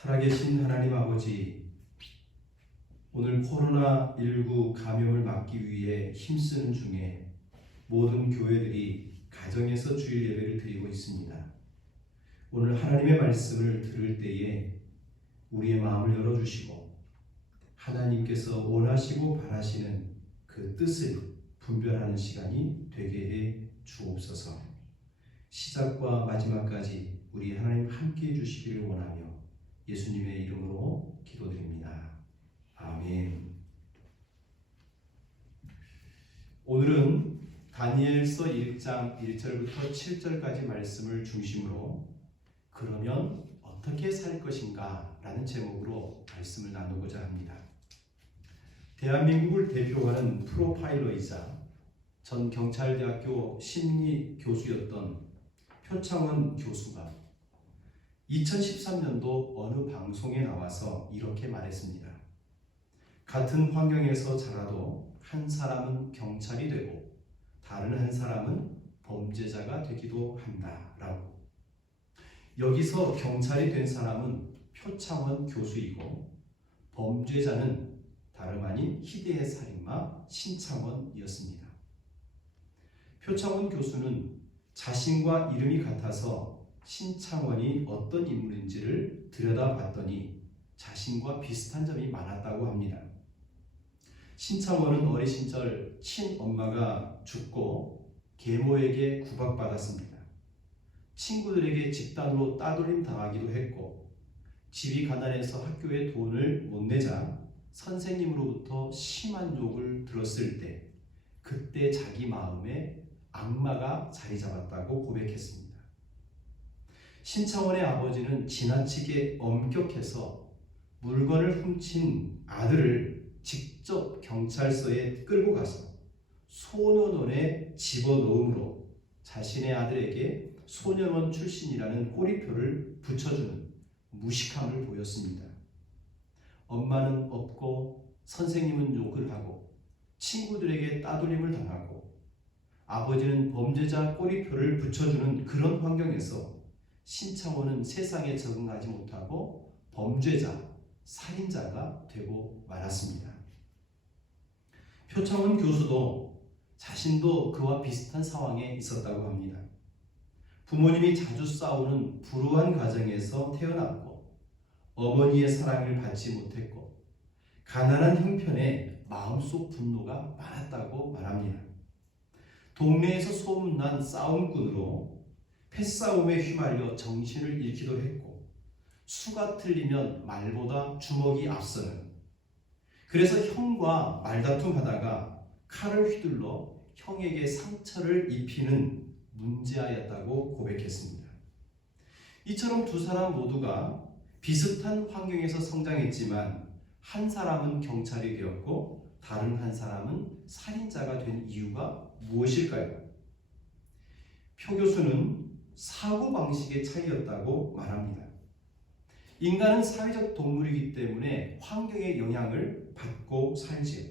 살아계신 하나님 아버지, 오늘 코로나19 감염을 막기 위해 힘쓰는 중에 모든 교회들이 가정에서 주일 예배를 드리고 있습니다. 오늘 하나님의 말씀을 들을 때에 우리의 마음을 열어주시고 하나님께서 원하시고 바라시는 그 뜻을 분별하는 시간이 되게 해 주옵소서. 시작과 마지막까지 우리 하나님 함께해 주시기를 원하며 예수님의 이름으로 기도드립니다. 아멘. 오늘은 다니엘서 1장 1절부터 7절까지 말씀을 중심으로 그러면 어떻게 살 것인가 라는 제목으로 말씀을 나누고자 합니다. 대한민국을 대표하는 프로파일러이자 전 경찰대학교 심리 교수였던 표창원 교수가 2013년도 어느 방송에 나와서 이렇게 말했습니다. 같은 환경에서 자라도 한 사람은 경찰이 되고 다른 한 사람은 범죄자가 되기도 한다라고. 여기서 경찰이 된 사람은 표창원 교수이고 범죄자는 다름 아닌 희대의 살인마 신창원이었습니다. 표창원 교수는 자신과 이름이 같아서 신창원이 어떤 인물인지를 들여다봤더니 자신과 비슷한 점이 많았다고 합니다. 신창원은 어린 시절 친엄마가 죽고 계모에게 구박받았습니다. 친구들에게 집단으로 따돌림 당하기도 했고 집이 가난해서 학교에 돈을 못 내자 선생님으로부터 심한 욕을 들었을 때 그때 자기 마음에 악마가 자리 잡았다고 고백했습니다. 신창원의 아버지는 지나치게 엄격해서 물건을 훔친 아들을 직접 경찰서에 끌고 가서 소년원에 집어넣음으로 자신의 아들에게 소년원 출신이라는 꼬리표를 붙여주는 무식함을 보였습니다. 엄마는 없고 선생님은 욕을 하고 친구들에게 따돌림을 당하고 아버지는 범죄자 꼬리표를 붙여주는 그런 환경에서 신창원은 세상에 적응하지 못하고 범죄자, 살인자가 되고 말았습니다. 표창원 교수도 자신도 그와 비슷한 상황에 있었다고 합니다. 부모님이 자주 싸우는 불우한 가정에서 태어났고 어머니의 사랑을 받지 못했고 가난한 형편에 마음속 분노가 많았다고 말합니다. 동네에서 소문난 싸움꾼으로 패싸움에 휘말려 정신을 잃기도 했고 수가 틀리면 말보다 주먹이 앞서는, 그래서 형과 말다툼하다가 칼을 휘둘러 형에게 상처를 입히는 문제아였다고 고백했습니다. 이처럼 두 사람 모두가 비슷한 환경에서 성장했지만 한 사람은 경찰이 되었고 다른 한 사람은 살인자가 된 이유가 무엇일까요? 표 교수는 사고방식의 차이였다고 말합니다. 인간은 사회적 동물이기 때문에 환경의 영향을 받고 살지요.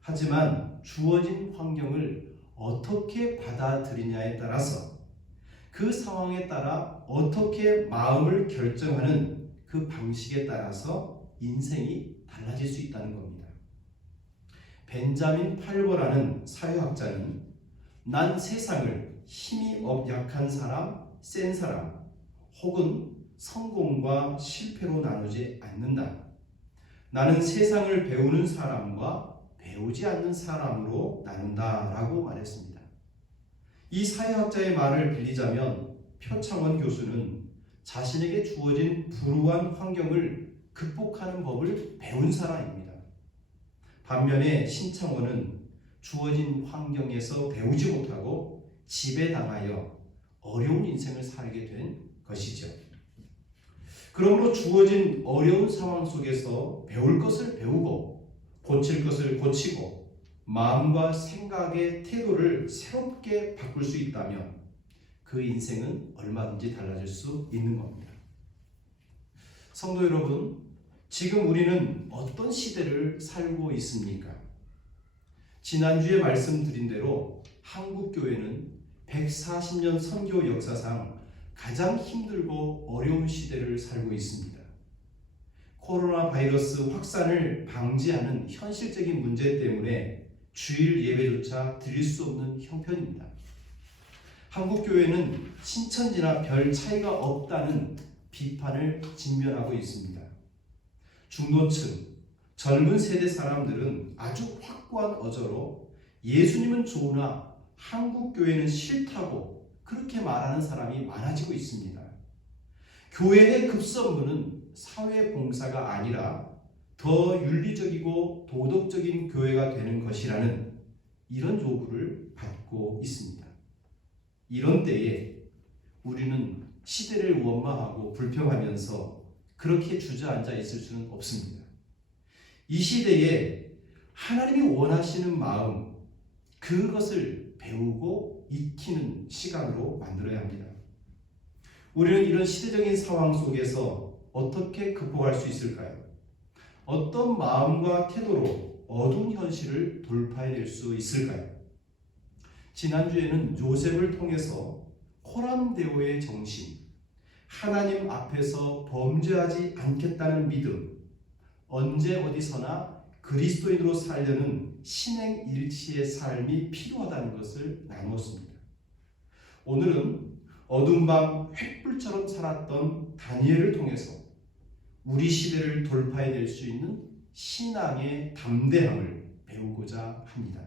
하지만 주어진 환경을 어떻게 받아들이냐에 따라서 그 상황에 따라 어떻게 마음을 결정하는 그 방식에 따라서 인생이 달라질 수 있다는 겁니다. 벤자민 팔버라는 사회학자는 난 세상을 힘이 약한 사람, 센 사람 혹은 성공과 실패로 나누지 않는다. 나는 세상을 배우는 사람과 배우지 않는 사람으로 나눈다라고 말했습니다. 이 사회학자의 말을 빌리자면 표창원 교수는 자신에게 주어진 불우한 환경을 극복하는 법을 배운 사람입니다. 반면에 신창원은 주어진 환경에서 배우지 못하고 지배당하여 어려운 인생을 살게 된 것이죠. 그러므로 주어진 어려운 상황 속에서 배울 것을 배우고 고칠 것을 고치고 마음과 생각의 태도를 새롭게 바꿀 수 있다면 그 인생은 얼마든지 달라질 수 있는 겁니다. 성도 여러분, 지금 우리는 어떤 시대를 살고 있습니까? 지난주에 말씀드린 대로 한국교회는 140년 선교 역사상 가장 힘들고 어려운 시대를 살고 있습니다. 코로나 바이러스 확산을 방지하는 현실적인 문제 때문에 주일 예배조차 드릴 수 없는 형편입니다. 한국 교회는 신천지나 별 차이가 없다는 비판을 직면하고 있습니다. 중도층, 젊은 세대 사람들은 아주 확고한 어조로 예수님은 좋으나 한국 교회는 싫다고 그렇게 말하는 사람이 많아지고 있습니다. 교회의 급선무는 사회 봉사가 아니라 더 윤리적이고 도덕적인 교회가 되는 것이라는 이런 요구를 받고 있습니다. 이런 때에 우리는 시대를 원망하고 불평하면서 그렇게 주저앉아 있을 수는 없습니다. 이 시대에 하나님이 원하시는 마음, 그것을 배우고 익히는 시간으로 만들어야 합니다. 우리는 이런 시대적인 상황 속에서 어떻게 극복할 수 있을까요? 어떤 마음과 태도로 어두운 현실을 돌파해낼 수 있을까요? 지난주에는 요셉을 통해서 호람데오의 정신, 하나님 앞에서 범죄하지 않겠다는 믿음, 언제 어디서나 그리스도인으로 살려는 신행일치의 삶이 필요하다는 것을 나누었습니다. 오늘은 어두운 밤 횃불처럼 살았던 다니엘을 통해서 우리 시대를 돌파해낼 수 있는 신앙의 담대함을 배우고자 합니다.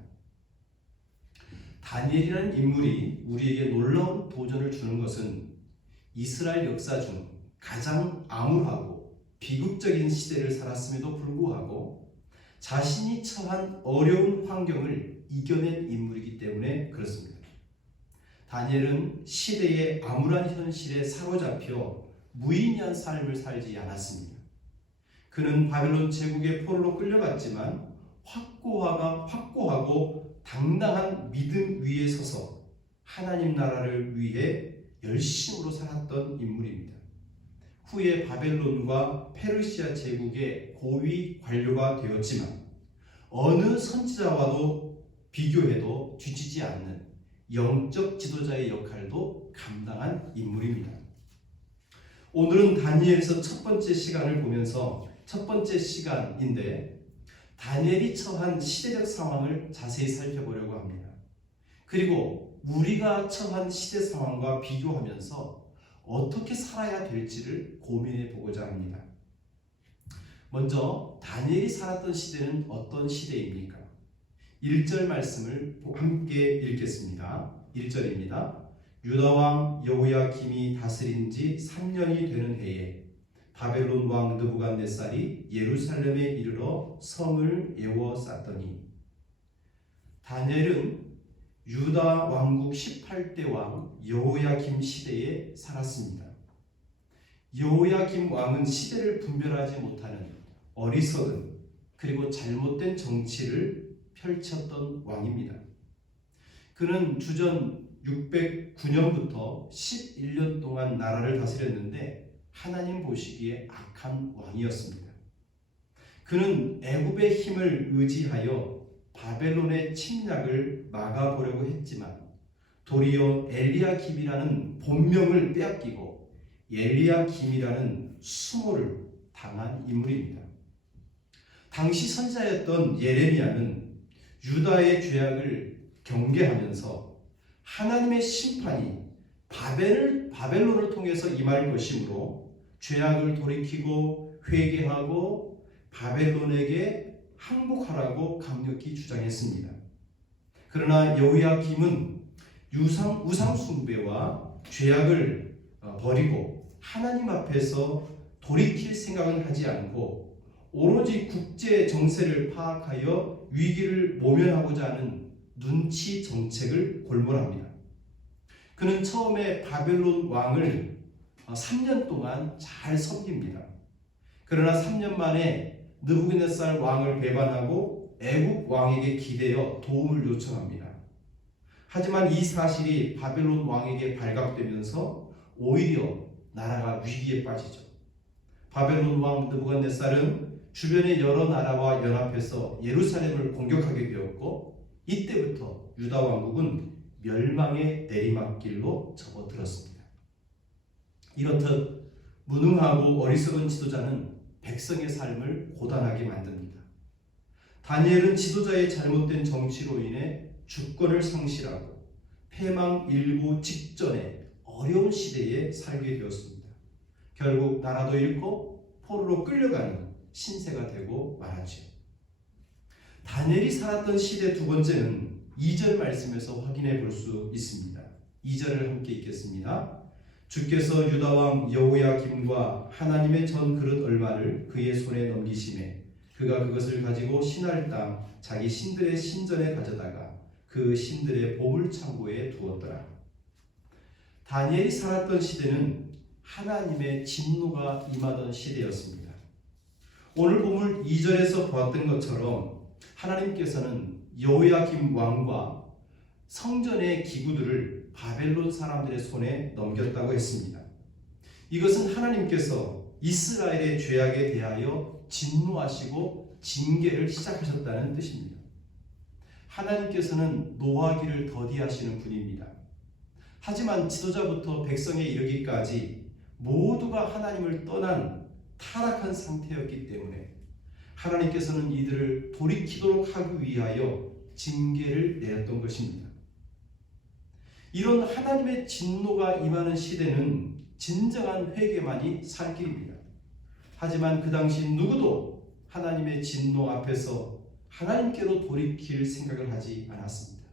다니엘이라는 인물이 우리에게 놀라운 도전을 주는 것은 이스라엘 역사 중 가장 암울하고 비극적인 시대를 살았음에도 불구하고 자신이 처한 어려운 환경을 이겨낸 인물이기 때문에 그렇습니다. 다니엘은 시대의 암울한 현실에 사로잡혀 무의미한 삶을 살지 않았습니다. 그는 바벨론 제국의 포로로 끌려갔지만 확고하고 당당한 믿음 위에 서서 하나님 나라를 위해 열심으로 살았던 인물입니다. 후에 바벨론과 페르시아 제국의 고위 관료가 되었지만 어느 선지자와도 비교해도 뒤지지 않는 영적 지도자의 역할도 감당한 인물입니다. 오늘은 다니엘서 첫 번째 시간을 보면서 첫 번째 시간인데 다니엘이 처한 시대적 상황을 자세히 살펴보려고 합니다. 그리고 우리가 처한 시대 상황과 비교하면서 어떻게 살아야 될지를 고민해 보고자 합니다. 먼저 다니엘이 살았던 시대는 어떤 시대입니까? 1절 말씀을 함께 읽겠습니다. 1절입니다. 유다왕 여호야김이 다스린 지 3년이 되는 해에 바벨론 왕 느부갓네살이 예루살렘에 이르러 성을 에워쌌더니. 다니엘은 유다 왕국 18대 왕 여호야김 시대에 살았습니다. 여호야김 왕은 시대를 분별하지 못하는 어리석은 그리고 잘못된 정치를 펼쳤던 왕입니다. 그는 주전 609년부터 11년 동안 나라를 다스렸는데 하나님 보시기에 악한 왕이었습니다. 그는 애굽의 힘을 의지하여 바벨론의 침략을 막아보려고 했지만 도리어 엘리야김이라는 본명을 빼앗기고 엘리야김이라는 수모를 당한 인물입니다. 당시 선지자였던 예레미야는 유다의 죄악을 경계하면서 하나님의 심판이 바벨론을 통해서 임할 것이므로 죄악을 돌이키고 회개하고 바벨론에게 항복하라고 강력히 주장했습니다. 그러나 여호야김은 우상 숭배와 죄악을 버리고 하나님 앞에서 돌이킬 생각은 하지 않고 오로지 국제 정세를 파악하여 위기를 모면하고자 하는 눈치 정책을 골몰합니다. 그는 처음에 바벨론 왕을 3년 동안 잘 섬깁니다. 그러나 3년 만에 느부갓네살 왕을 배반하고 애굽 왕에게 기대어 도움을 요청합니다. 하지만 이 사실이 바벨론 왕에게 발각되면서 오히려 나라가 위기에 빠지죠. 바벨론 왕 느부갓네살은 주변의 여러 나라와 연합해서 예루살렘을 공격하게 되었고 이때부터 유다 왕국은 멸망의 내리막길로 접어들었습니다. 이렇듯 무능하고 어리석은 지도자는 백성의 삶을 고단하게 만듭니다. 다니엘은 지도자의 잘못된 정치로 인해 주권을 상실하고 패망일보 직전에 어려운 시대에 살게 되었습니다. 결국 나라도 잃고 포로로 끌려가는 신세가 되고 말았죠. 다니엘이 살았던 시대 두 번째는 2절 말씀에서 확인해 볼 수 있습니다. 2절을 함께 읽겠습니다. 주께서 유다왕 여호야김과 하나님의 전 그릇 얼마를 그의 손에 넘기시매 그가 그것을 가지고 신할 땅 자기 신들의 신전에 가져다가 그 신들의 보물 창고에 두었더라. 다니엘이 살았던 시대는 하나님의 진노가 임하던 시대였습니다. 오늘 본문 2절에서 보았던 것처럼 하나님께서는 여호야김 왕과 성전의 기구들을 바벨론 사람들의 손에 넘겼다고 했습니다. 이것은 하나님께서 이스라엘의 죄악에 대하여 진노하시고 징계를 시작하셨다는 뜻입니다. 하나님께서는 노하기를 더디하시는 분입니다. 하지만 지도자부터 백성에 이르기까지 모두가 하나님을 떠난 타락한 상태였기 때문에 하나님께서는 이들을 돌이키도록 하기 위하여 징계를 내렸던 것입니다. 이런 하나님의 진노가 임하는 시대는 진정한 회개만이 살 길입니다. 하지만 그 당시 누구도 하나님의 진노 앞에서 하나님께로 돌이킬 생각을 하지 않았습니다.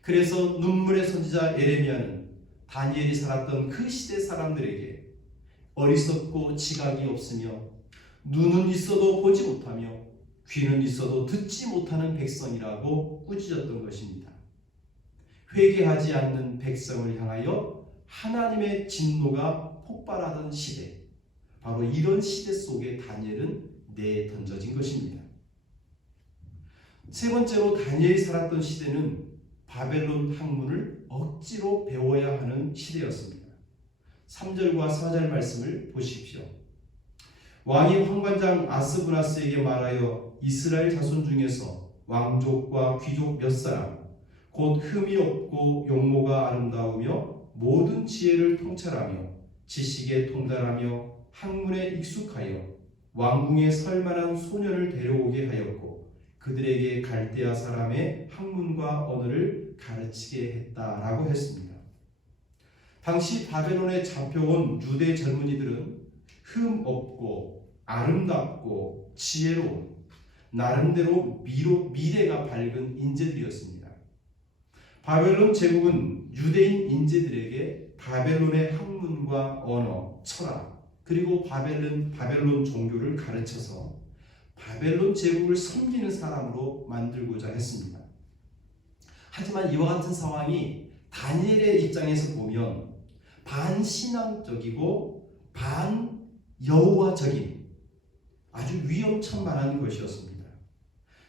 그래서 눈물의 선지자 예레미야는 다니엘이 살았던 그 시대 사람들에게 어리석고 지각이 없으며 눈은 있어도 보지 못하며 귀는 있어도 듣지 못하는 백성이라고 꾸짖었던 것입니다. 회개하지 않는 백성을 향하여 하나님의 진노가 폭발하던 시대, 바로 이런 시대 속에 다니엘은 내던져진 것입니다. 세 번째로 다니엘이 살았던 시대는 바벨론 학문을 억지로 배워야 하는 시대였습니다. 3절과 4절 말씀을 보십시오. 왕이 황관장 아스브나스에게 말하여 이스라엘 자손 중에서 왕족과 귀족 몇 사람 곧 흠이 없고 용모가 아름다우며 모든 지혜를 통찰하며 지식에 통달하며 학문에 익숙하여 왕궁에 설 만한 소년을 데려오게 하였고 그들에게 갈대아 사람의 학문과 언어를 가르치게 했다라고 했습니다. 당시 바벨론에 잡혀온 유대 젊은이들은 흠 없고 아름답고 지혜로운 나름대로 미래가 밝은 인재들이었습니다. 바벨론 제국은 유대인 인재들에게 바벨론의 학문과 언어, 철학, 그리고 바벨론 종교를 가르쳐서 바벨론 제국을 섬기는 사람으로 만들고자 했습니다. 하지만 이와 같은 상황이 다니엘의 입장에서 보면 반신앙적이고 반여호와적인 아주 위험천만한 것이었습니다.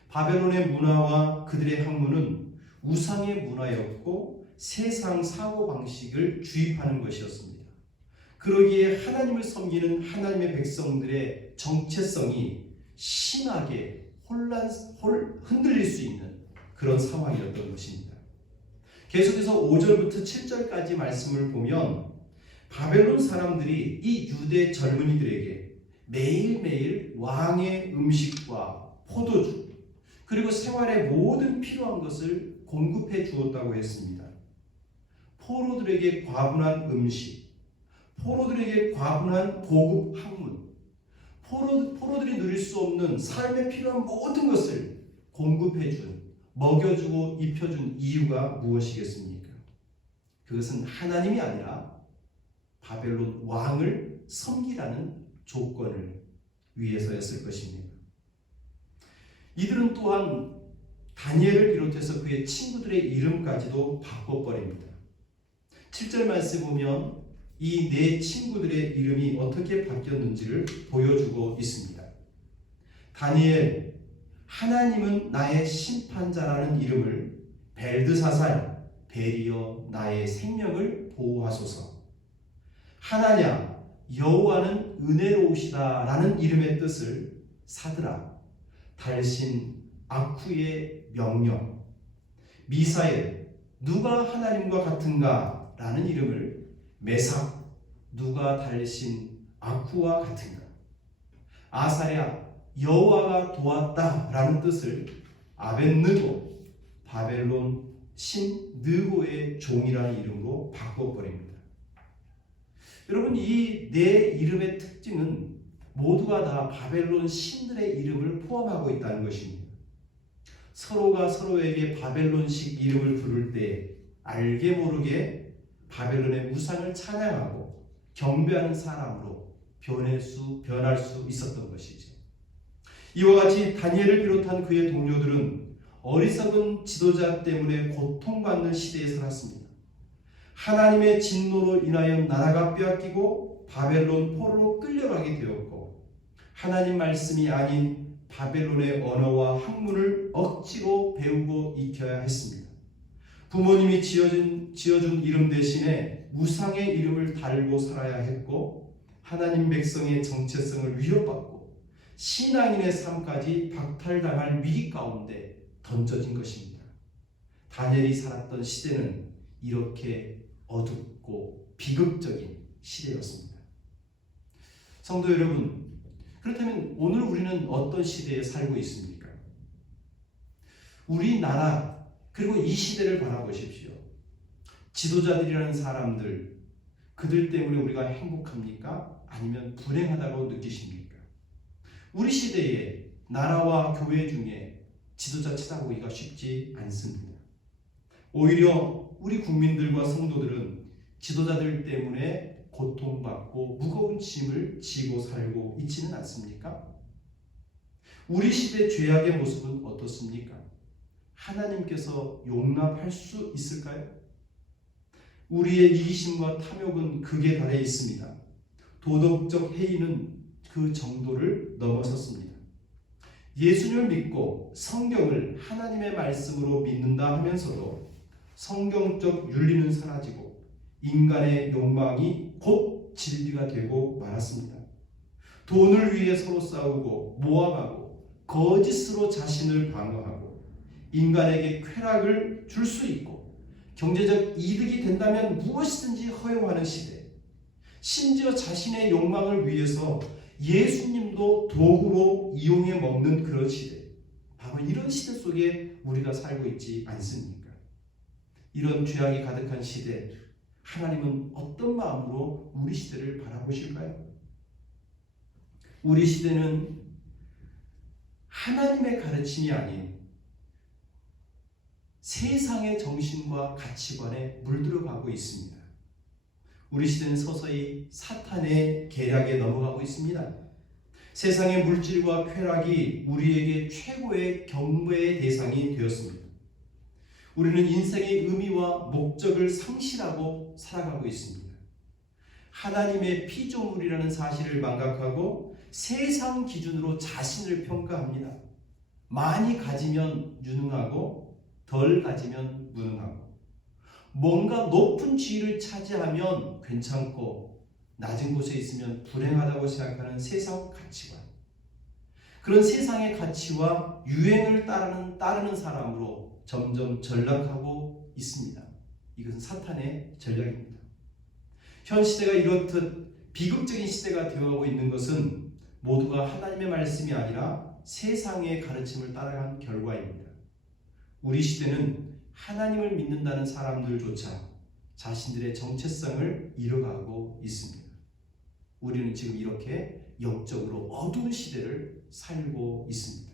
바벨론의 문화와 그들의 학문은 우상의 문화였고 세상 사고방식을 주입하는 것이었습니다. 그러기에 하나님을 섬기는 하나님의 백성들의 정체성이 심하게 흔들릴 수 있는 그런 상황이었던 것입니다. 계속해서 5절부터 7절까지 말씀을 보면 바벨론 사람들이 이 유대 젊은이들에게 매일매일 왕의 음식과 포도주 그리고 생활의 모든 필요한 것을 공급해 주었다고 했습니다. 포로들에게 과분한 음식, 포로들에게 과분한 고급 학문, 포로들이 누릴 수 없는 삶에 필요한 모든 것을 공급해준, 먹여주고 입혀준 이유가 무엇이겠습니까? 그것은 하나님이 아니라 바벨론 왕을 섬기라는 조건을 위해서였을 것입니다. 이들은 또한 다니엘을 비롯해서 그의 친구들의 이름까지도 바꿔버립니다. 7절 말씀 보면 이 네 친구들의 이름이 어떻게 바뀌었는지를 보여주고 있습니다. 다니엘, 하나님은 나의 심판자라는 이름을 벨드사살, 베리어, 나의 생명을 보호하소서. 하나냐, 여호와는 은혜로우시다라는 이름의 뜻을 사드라, 달신, 아쿠의 명령, 미사엘, 누가 하나님과 같은가 라는 이름을 메삭, 누가 달신, 아쿠와 같은가, 아사랴 여호와가 도왔다라는 뜻을 아벳느고 바벨론 신 느고의 종이라는 이름으로 바꿔버립니다. 여러분, 이 네 이름의 특징은 모두가 다 바벨론 신들의 이름을 포함하고 있다는 것입니다. 서로가 서로에게 바벨론식 이름을 부를 때 알게 모르게 바벨론의 우상을 찬양하고 경배하는 사람으로 변할 수 있었던 것이죠. 이와 같이 다니엘을 비롯한 그의 동료들은 어리석은 지도자 때문에 고통받는 시대에 살았습니다. 하나님의 진노로 인하여 나라가 빼앗기고 바벨론 포로로 끌려가게 되었고, 하나님 말씀이 아닌 바벨론의 언어와 학문을 억지로 배우고 익혀야 했습니다. 부모님이 지어준 이름 대신에 우상의 이름을 달고 살아야 했고, 하나님 백성의 정체성을 위협받고 신앙인의 삶까지 박탈당할 위기 가운데 던져진 것입니다. 다니엘이 살았던 시대는 이렇게 어둡고 비극적인 시대였습니다. 성도 여러분, 그렇다면 오늘 우리는 어떤 시대에 살고 있습니까? 우리나라 그리고 이 시대를 바라보십시오. 지도자들이라는 사람들, 그들 때문에 우리가 행복합니까? 아니면 불행하다고 느끼십니까? 우리 시대에 나라와 교회 중에 지도자 찾아보기가 쉽지 않습니다. 오히려 우리 국민들과 성도들은 지도자들 때문에 고통받고 무거운 짐을 지고 살고 있지는 않습니까? 우리 시대 죄악의 모습은 어떻습니까? 하나님께서 용납할 수 있을까요? 우리의 이기심과 탐욕은 극에 달해 있습니다. 도덕적 해이는 그 정도를 넘어섰습니다. 예수님을 믿고 성경을 하나님의 말씀으로 믿는다 하면서도 성경적 윤리는 사라지고 인간의 욕망이 곧 진리가 되고 말았습니다. 돈을 위해 서로 싸우고 모함하고 거짓으로 자신을 방어하고 인간에게 쾌락을 줄 수 있고 경제적 이득이 된다면 무엇이든지 허용하는 시대, 심지어 자신의 욕망을 위해서 예수님도 도구로 이용해 먹는 그런 시대, 바로 이런 시대 속에 우리가 살고 있지 않습니까? 이런 죄악이 가득한 시대, 하나님은 어떤 마음으로 우리 시대를 바라보실까요? 우리 시대는 하나님의 가르침이 아닌 세상의 정신과 가치관에 물들어가고 있습니다. 우리 시대는 서서히 사탄의 계략에 넘어가고 있습니다. 세상의 물질과 쾌락이 우리에게 최고의 경배의 대상이 되었습니다. 우리는 인생의 의미와 목적을 상실하고 살아가고 있습니다. 하나님의 피조물이라는 사실을 망각하고 세상 기준으로 자신을 평가합니다. 많이 가지면 유능하고 덜 가지면 무능하고, 뭔가 높은 지위를 차지하면 괜찮고 낮은 곳에 있으면 불행하다고 생각하는 세상 가치관, 그런 세상의 가치와 유행을 따르는 사람으로 점점 전락하고 있습니다. 이것은 사탄의 전략입니다. 현 시대가 이렇듯 비극적인 시대가 되어가고 있는 것은 모두가 하나님의 말씀이 아니라 세상의 가르침을 따라간 결과입니다. 우리 시대는 하나님을 믿는다는 사람들조차 자신들의 정체성을 잃어가고 있습니다. 우리는 지금 이렇게 영적으로 어두운 시대를 살고 있습니다.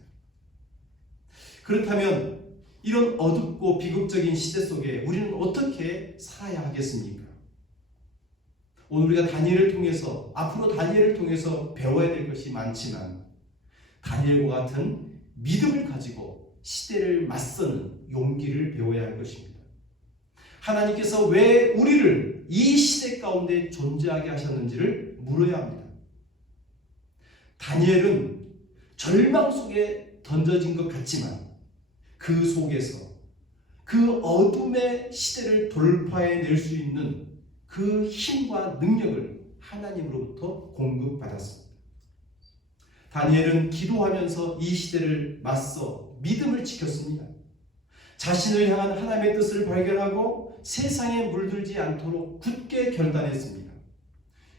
그렇다면 이런 어둡고 비극적인 시대 속에 우리는 어떻게 살아야 하겠습니까? 오늘 우리가 다니엘을 통해서, 앞으로 다니엘을 통해서 배워야 될 것이 많지만, 다니엘과 같은 믿음을 가지고 시대를 맞서는 용기를 배워야 할 것입니다. 하나님께서 왜 우리를 이 시대 가운데 존재하게 하셨는지를 물어야 합니다. 다니엘은 절망 속에 던져진 것 같지만 그 속에서 그 어둠의 시대를 돌파해낼 수 있는 그 힘과 능력을 하나님으로부터 공급받았습니다. 다니엘은 기도하면서 이 시대를 맞서 믿음을 지켰습니다. 자신을 향한 하나님의 뜻을 발견하고 세상에 물들지 않도록 굳게 결단했습니다.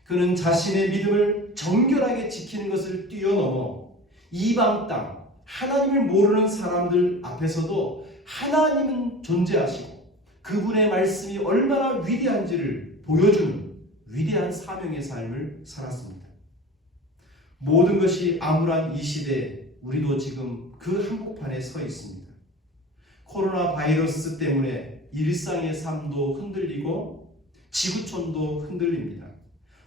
그는 자신의 믿음을 정결하게 지키는 것을 뛰어넘어 이방 땅, 하나님을 모르는 사람들 앞에서도 하나님은 존재하시고 그분의 말씀이 얼마나 위대한지를 보여주는 위대한 사명의 삶을 살았습니다. 모든 것이 암울한 이 시대에 우리도 지금 그 한복판에 서 있습니다. 코로나 바이러스 때문에 일상의 삶도 흔들리고 지구촌도 흔들립니다.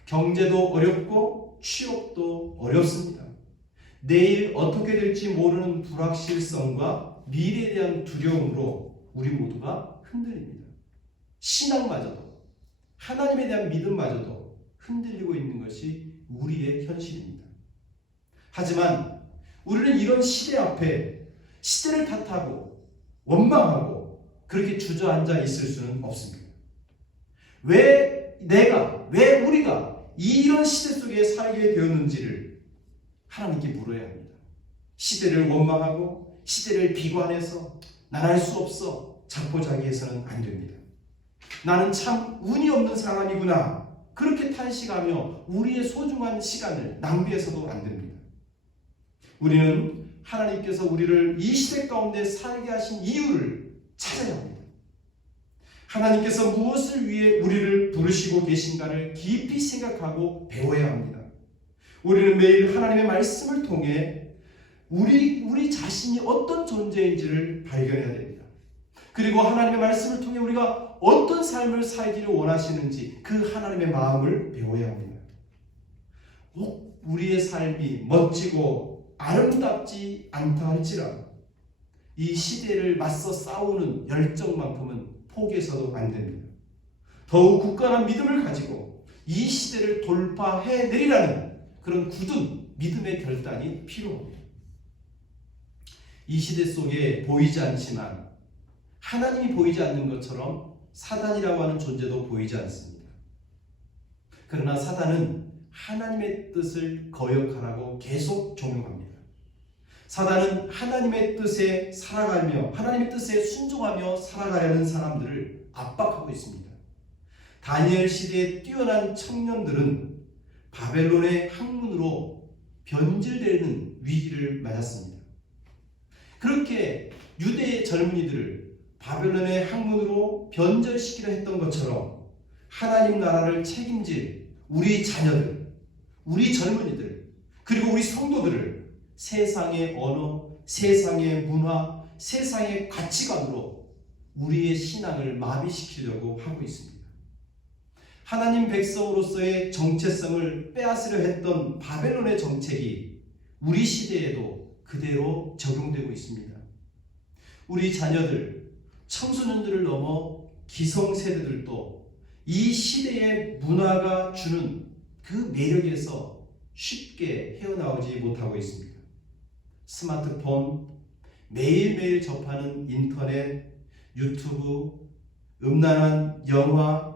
경제도 어렵고 취업도 어렵습니다. 내일 어떻게 될지 모르는 불확실성과 미래에 대한 두려움으로 우리 모두가 흔들립니다. 신앙마저도, 하나님에 대한 믿음마저도 흔들리고 있는 것이 우리의 현실입니다. 하지만 우리는 이런 시대 앞에 시대를 탓하고 원망하고 그렇게 주저앉아 있을 수는 없습니다. 왜 우리가 이런 시대 속에 살게 되었는지를 하나님께 물어야 합니다. 시대를 원망하고 시대를 비관해서 난 할 수 없어 자포자기해서는 안 됩니다. 나는 참 운이 없는 사람이구나 그렇게 탄식하며 우리의 소중한 시간을 낭비해서도 안 됩니다. 우리는 하나님께서 우리를 이 시대 가운데 살게 하신 이유를 찾아야 합니다. 하나님께서 무엇을 위해 우리를 부르시고 계신가를 깊이 생각하고 배워야 합니다. 우리는 매일 하나님의 말씀을 통해 우리 자신이 어떤 존재인지를 발견해야 됩니다. 그리고 하나님의 말씀을 통해 우리가 어떤 삶을 살기를 원하시는지 그 하나님의 마음을 배워야 합니다. 꼭 우리의 삶이 멋지고 아름답지 않다 할지라도 이 시대를 맞서 싸우는 열정만큼은 포기해서도 안 됩니다. 더욱 굳건한 믿음을 가지고 이 시대를 돌파해내리라는 그런 굳은 믿음의 결단이 필요합니다. 이 시대 속에 보이지 않지만 하나님이 보이지 않는 것처럼 사단이라고 하는 존재도 보이지 않습니다. 그러나 사단은 하나님의 뜻을 거역하라고 계속 종용합니다. 사단은 하나님의 뜻에 살아가며 하나님의 뜻에 순종하며 살아가려는 사람들을 압박하고 있습니다. 다니엘 시대에 뛰어난 청년들은 바벨론의 학문으로 변질되는 위기를 맞았습니다. 그렇게 유대의 젊은이들을 바벨론의 학문으로 변절시키려 했던 것처럼 하나님 나라를 책임질 우리 자녀들, 우리 젊은이들, 그리고 우리 성도들을 세상의 언어, 세상의 문화, 세상의 가치관으로 우리의 신앙을 마비시키려고 하고 있습니다. 하나님 백성으로서의 정체성을 빼앗으려 했던 바벨론의 정책이 우리 시대에도 그대로 적용되고 있습니다. 우리 자녀들, 청소년들을 넘어 기성세대들도 이 시대의 문화가 주는 그 매력에서 쉽게 헤어나오지 못하고 있습니다. 스마트폰, 매일매일 접하는 인터넷, 유튜브, 음란한 영화,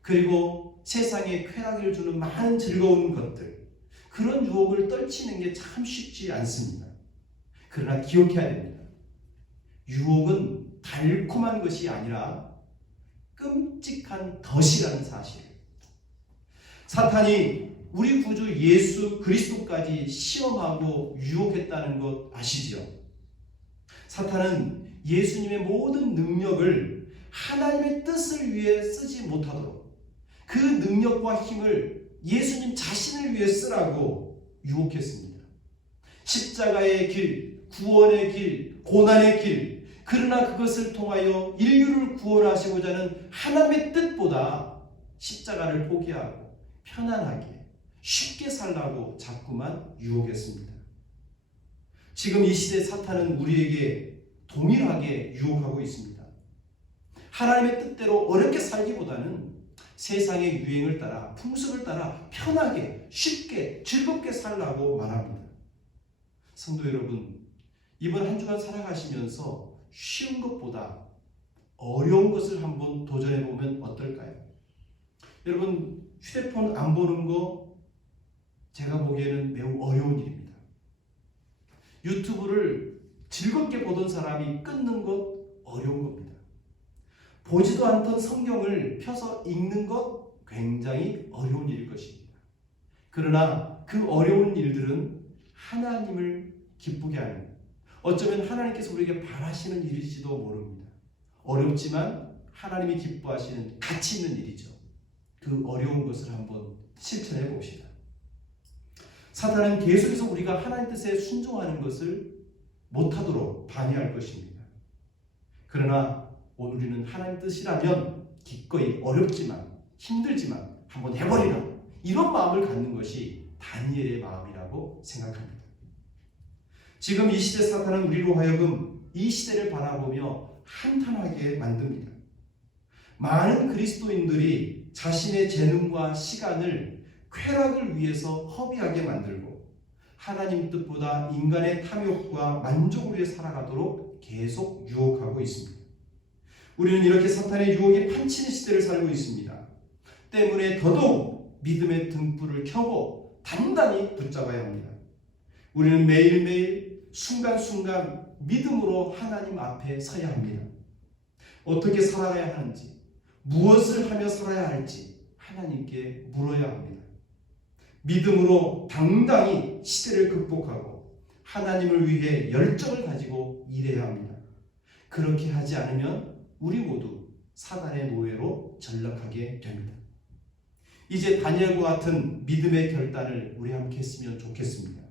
그리고 세상에 쾌락을 주는 많은 즐거운 것들, 그런 유혹을 떨치는 게 참 쉽지 않습니다. 그러나 기억해야 됩니다. 유혹은 달콤한 것이 아니라 끔찍한 덫이라는 사실. 사탄이 우리 구주 예수 그리스도까지 시험하고 유혹했다는 것 아시죠? 사탄은 예수님의 모든 능력을 하나님의 뜻을 위해 쓰지 못하도록 그 능력과 힘을 예수님 자신을 위해 쓰라고 유혹했습니다. 십자가의 길, 구원의 길, 고난의 길, 그러나 그것을 통하여 인류를 구원하시고자 하는 하나님의 뜻보다 십자가를 포기하고 편안하게 쉽게 살라고 자꾸만 유혹했습니다. 지금 이 시대 사탄은 우리에게 동일하게 유혹하고 있습니다. 하나님의 뜻대로 어렵게 살기보다는 세상의 유행을 따라 풍습을 따라 편하게 쉽게 즐겁게 살라고 말합니다. 성도 여러분, 이번 한 주간 살아가시면서 쉬운 것보다 어려운 것을 한번 도전해 보면 어떨까요? 여러분, 휴대폰 안 보는 거 제가 보기에는 매우 어려운 일입니다. 유튜브를 즐겁게 보던 사람이 끊는 것 어려운 겁니다. 보지도 않던 성경을 펴서 읽는 것 굉장히 어려운 일일 것입니다. 그러나 그 어려운 일들은 하나님을 기쁘게 하는, 어쩌면 하나님께서 우리에게 바라시는 일일지도 모릅니다. 어렵지만 하나님이 기뻐하시는 가치 있는 일이죠. 그 어려운 것을 한번 실천해 봅시다. 사탄은 계속해서 우리가 하나님 뜻에 순종하는 것을 못하도록 방해할 것입니다. 그러나 오늘 우리는 하나님 뜻이라면 기꺼이 어렵지만 힘들지만 한번 해버리라, 이런 마음을 갖는 것이 다니엘의 마음이라고 생각합니다. 지금 이 시대 사탄은 우리로 하여금 이 시대를 바라보며 한탄하게 만듭니다. 많은 그리스도인들이 자신의 재능과 시간을 쾌락을 위해서 허비하게 만들고 하나님 뜻보다 인간의 탐욕과 만족을 위해 살아가도록 계속 유혹하고 있습니다. 우리는 이렇게 사탄의 유혹에 판치는 시대를 살고 있습니다. 때문에 더더욱 믿음의 등불을 켜고 단단히 붙잡아야 합니다. 우리는 매일매일 순간순간 믿음으로 하나님 앞에 서야 합니다. 어떻게 살아가야 하는지, 무엇을 하며 살아야 할지 하나님께 물어야 합니다. 믿음으로 당당히 시대를 극복하고 하나님을 위해 열정을 가지고 일해야 합니다. 그렇게 하지 않으면 우리 모두 사단의 노예로 전락하게 됩니다. 이제 다니엘과 같은 믿음의 결단을 우리 함께 했으면 좋겠습니다.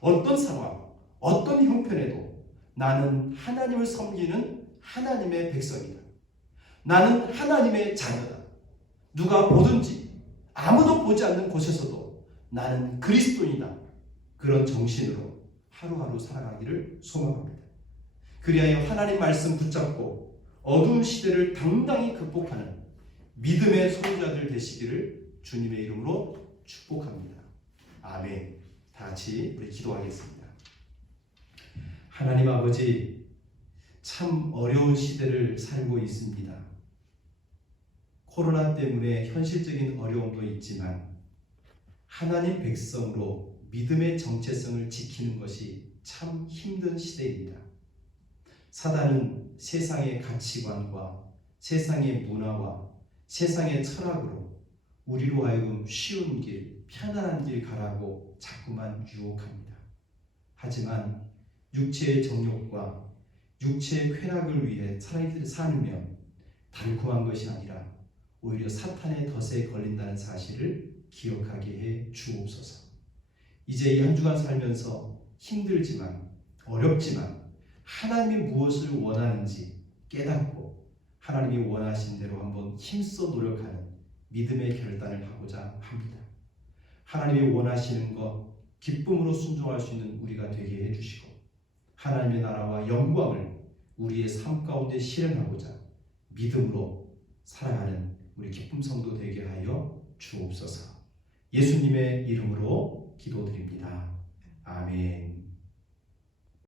어떤 상황, 어떤 형편에도 나는 하나님을 섬기는 하나님의 백성이다. 나는 하나님의 자녀다. 누가 보든지 아무도 보지 않는 곳에서도 나는 그리스도인이다. 그런 정신으로 하루하루 살아가기를 소망합니다. 그리하여 하나님 말씀 붙잡고 어두운 시대를 당당히 극복하는 믿음의 소유자들 되시기를 주님의 이름으로 축복합니다. 아멘. 다 같이 우리 기도하겠습니다. 하나님 아버지, 참 어려운 시대를 살고 있습니다. 코로나 때문에 현실적인 어려움도 있지만 하나님 백성으로 믿음의 정체성을 지키는 것이 참 힘든 시대입니다. 사단은 세상의 가치관과 세상의 문화와 세상의 철학으로 우리로 하여금 쉬운 길, 편안한 길 가라고 자꾸만 유혹합니다. 하지만 육체의 정욕과 육체의 쾌락을 위해 살면 달콤한 것이 아니라 오히려 사탄의 덫에 걸린다는 사실을 기억하게 해 주옵소서. 이제 이 한 주간 살면서 힘들지만 어렵지만 하나님이 무엇을 원하는지 깨닫고 하나님이 원하신 대로 한번 힘써 노력하는 믿음의 결단을 하고자 합니다. 하나님이 원하시는 것 기쁨으로 순종할 수 있는 우리가 되게 해주시고 하나님의 나라와 영광을 우리의 삶 가운데 실현하고자 믿음으로 살아가는 우리 기쁨 성도 되게 하여 주옵소서. 예수님의 이름으로 기도드립니다. 아멘.